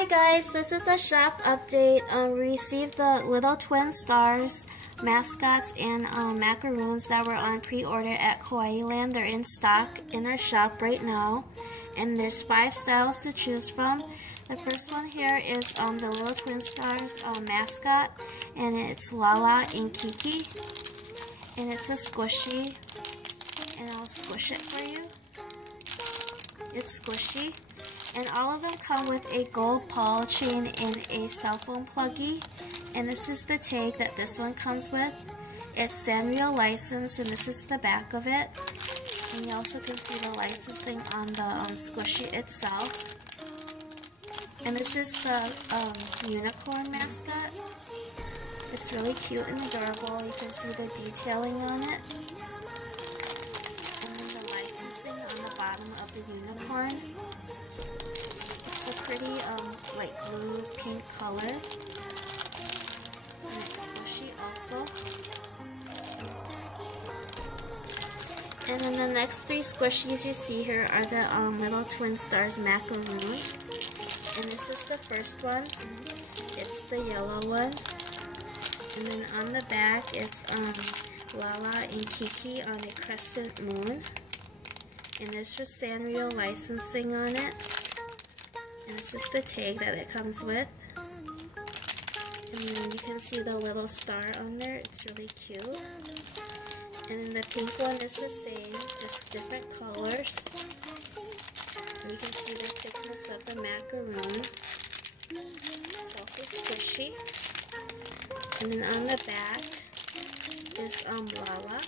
Hi guys, this is a shop update. We received the little twin stars, mascots, and macaroons that were on pre-order at Kawaii Land. They're in stock in our shop right now, and there's 5 styles to choose from. The first one here is the little twin stars mascot, and it's Lala and Kiki, and it's a squishy, and I'll squish it for you. It's squishy. And all of them come with a gold ball chain and a cell phone pluggy. And this is the tag that this one comes with. It's Sanrio license, and this is the back of it. And you also can see the licensing on the squishy itself. And this is the unicorn mascot. It's really cute and adorable. You can see the detailing on it. And then the licensing on the bottom of the unicorn. Pretty light blue pink color, and it's squishy also. And then the next 3 squishies you see here are the little twin stars macaroon, and this is the first one. It's the yellow one, and then on the back is Lala and Kiki on a crescent moon, and there's just Sanrio licensing on it. And this is the tag that it comes with. And then you can see the little star on there. It's really cute. And then the pink one is the same, just different colors. And you can see the thickness of the macaroon. It's also squishy. And then on the back is Lala.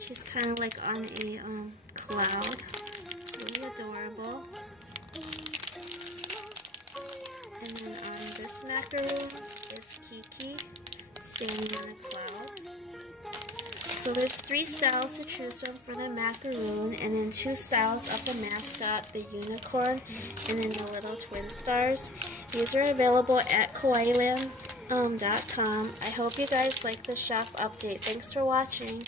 She's kind of like on a cloud. It's really adorable. And then this macaroon is Kiki, standing on a cloud. So there's 3 styles to choose from for the macaroon, and then 2 styles of the mascot, the unicorn, and then the little twin stars. These are available at KawaiiLand.com. I hope you guys like the shop update. Thanks for watching.